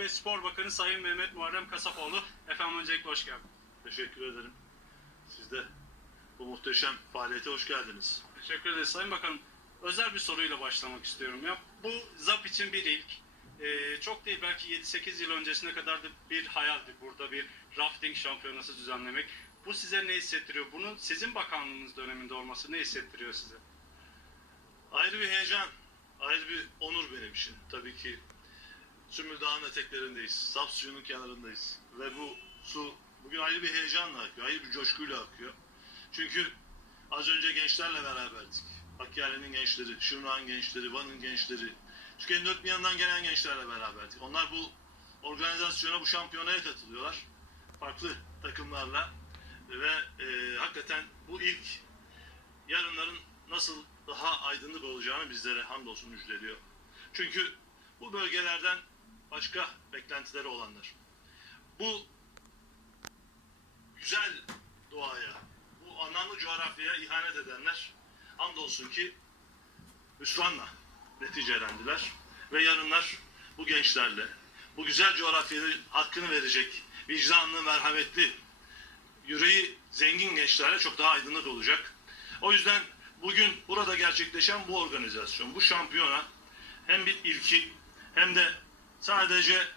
ve Spor Bakanı Sayın Mehmet Muharrem Kasapoğlu. Efendim öncelikle hoş geldiniz. Teşekkür ederim. Siz de bu muhteşem faaliyete hoş geldiniz. Teşekkür ederiz Sayın Bakanım. Özel bir soruyla başlamak istiyorum. Ya bu ZAP için bir ilk. Ee, çok değil belki 7-8 yıl öncesine kadar da bir hayaldi burada bir rafting şampiyonası düzenlemek. Bu size ne hissettiriyor? Bunun sizin bakanlığınız döneminde olması ne hissettiriyor size? Ayrı bir heyecan, ayrı bir onur benim için. Tabii ki Sümül Dağı'nın eteklerindeyiz, saf suyunun kenarındayız. Ve bu su bugün ayrı bir heyecanla akıyor, ayrı bir coşkuyla akıyor. Çünkü az önce gençlerle beraberdik. Hakkari'nin gençleri, Şırnak'ın gençleri, Van'ın gençleri, Türkiye'nin dört bir yanından gelen gençlerle beraberdik. Onlar bu organizasyona, bu şampiyonaya katılıyorlar. Farklı takımlarla ve e, hakikaten bu ilk yarınların nasıl daha aydınlık olacağını bizlere hamdolsun müjdeliyor. Çünkü bu bölgelerden başka beklentileri olanlar. Bu güzel doğaya, bu anlamlı coğrafyaya ihanet edenler hamdolsun ki hüsranla neticelendiler. Ve yarınlar bu gençlerle, bu güzel coğrafyanın hakkını verecek, vicdanlı, merhametli, yüreği zengin gençlerle çok daha aydınlık olacak. O yüzden bugün burada gerçekleşen bu organizasyon, bu şampiyona hem bir ilki hem de sadece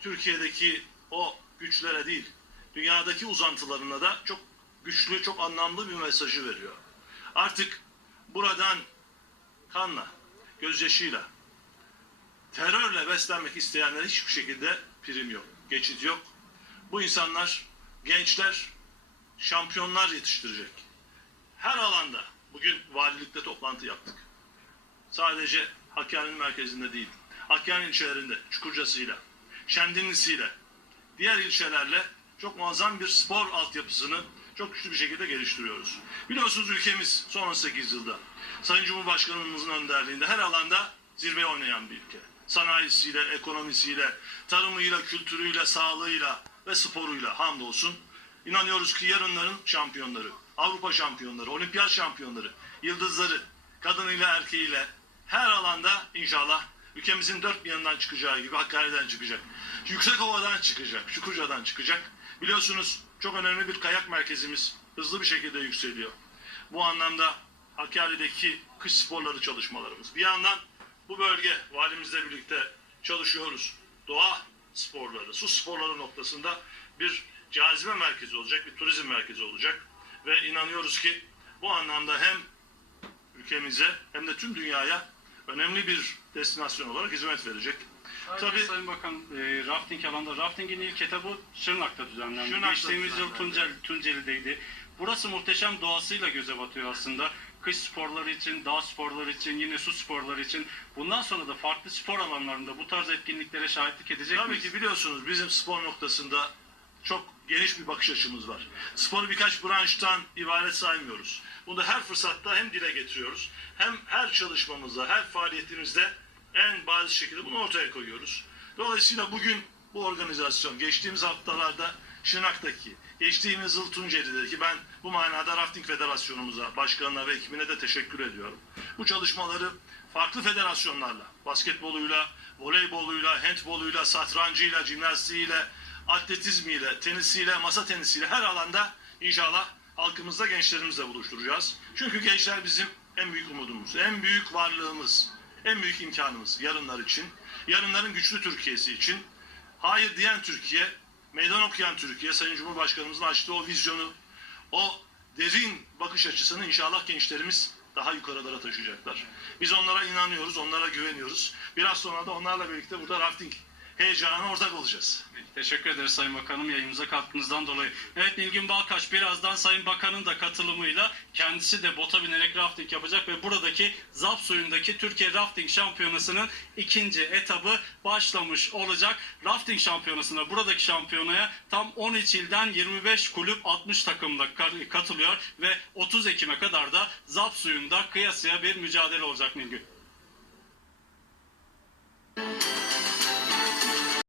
Türkiye'deki o güçlere değil, dünyadaki uzantılarına da çok güçlü, çok anlamlı bir mesajı veriyor. Artık buradan kanla, gözyaşıyla, terörle beslenmek isteyenler hiçbir şekilde prim yok, geçit yok. Bu insanlar, gençler şampiyonlar yetiştirecek. Her alanda bugün valilikte toplantı yaptık. Sadece Hakkari'nin merkezinde değil, Hakkari ilçelerinde, Çukurcası'yla, Şendinlisi'yle, diğer ilçelerle çok muazzam bir spor altyapısını çok güçlü bir şekilde geliştiriyoruz. Biliyorsunuz ülkemiz son 18 yılda Sayın Cumhurbaşkanımızın önderliğinde her alanda zirve oynayan bir ülke. Sanayisiyle, ekonomisiyle, tarımıyla, kültürüyle, sağlığıyla ve sporuyla hamdolsun. İnanıyoruz ki yarınların şampiyonları, Avrupa şampiyonları, olimpiyat şampiyonları, yıldızları, kadınıyla erkeğiyle her alanda inşallah ülkemizin dört bir yanından çıkacağı gibi Hakkari'den çıkacak. Yüksekova'dan çıkacak, Çukurca'dan çıkacak. Biliyorsunuz çok önemli bir kayak merkezimiz hızlı bir şekilde yükseliyor. Bu anlamda Hakkari'deki kış sporları çalışmalarımız. Bir yandan bu bölge valimizle birlikte çalışıyoruz. Doğa sporları, su sporları noktasında bir cazibe merkezi olacak, bir turizm merkezi olacak. Ve inanıyoruz ki bu anlamda hem ülkemize hem de tüm dünyaya önemli bir destinasyon olarak hizmet verecek. Tabii. Tabii Sayın Bakan, e, rafting alanda, raftingin ilk etabı Şırnak'ta düzenlendi. Şırnak'ta Geçtiğimiz yıl. Tuncel, Tunceli'deydi. Burası muhteşem doğasıyla göze batıyor aslında. Kış sporları için, dağ sporları için, yine su sporları için. Bundan sonra da farklı spor alanlarında bu tarz etkinliklere şahitlik edecek Tabii miyiz? ki biliyorsunuz bizim spor noktasında çok geniş bir bakış açımız var. Sporu birkaç branştan ibaret saymıyoruz. Bunu da her fırsatta hem dile getiriyoruz hem her çalışmamızda, her faaliyetimizde en bariz şekilde bunu ortaya koyuyoruz. Dolayısıyla bugün bu organizasyon geçtiğimiz haftalarda Şırnak'taki, geçtiğimiz yıl Tunceli'deki ben bu manada Rafting Federasyonumuza, başkanına ve ekibine de teşekkür ediyorum. Bu çalışmaları farklı federasyonlarla, basketboluyla, voleyboluyla, handboluyla, satrancıyla, jimnastiğiyle, atletizmiyle, tenisiyle, masa tenisiyle her alanda inşallah halkımızda gençlerimizle buluşturacağız. Çünkü gençler bizim en büyük umudumuz, en büyük varlığımız, en büyük imkanımız yarınlar için, yarınların güçlü Türkiye'si için. Hayır diyen Türkiye, meydan okuyan Türkiye, Sayın Cumhurbaşkanımızın açtığı o vizyonu, o derin bakış açısını inşallah gençlerimiz daha yukarılara taşıyacaklar. Biz onlara inanıyoruz, onlara güveniyoruz. Biraz sonra da onlarla birlikte burada rafting heyecanına ortak olacağız. Teşekkür ederiz Sayın Bakanım yayınımıza katkınızdan dolayı. Evet Nilgün Balkaş birazdan Sayın Bakan'ın da katılımıyla kendisi de bota binerek rafting yapacak ve buradaki Zap suyundaki Türkiye Rafting Şampiyonası'nın ikinci etabı başlamış olacak. Rafting Şampiyonası'na buradaki şampiyonaya tam 13 ilden 25 kulüp 60 takımla ka- katılıyor ve 30 Ekim'e kadar da Zap suyunda kıyasıya bir mücadele olacak Nilgün.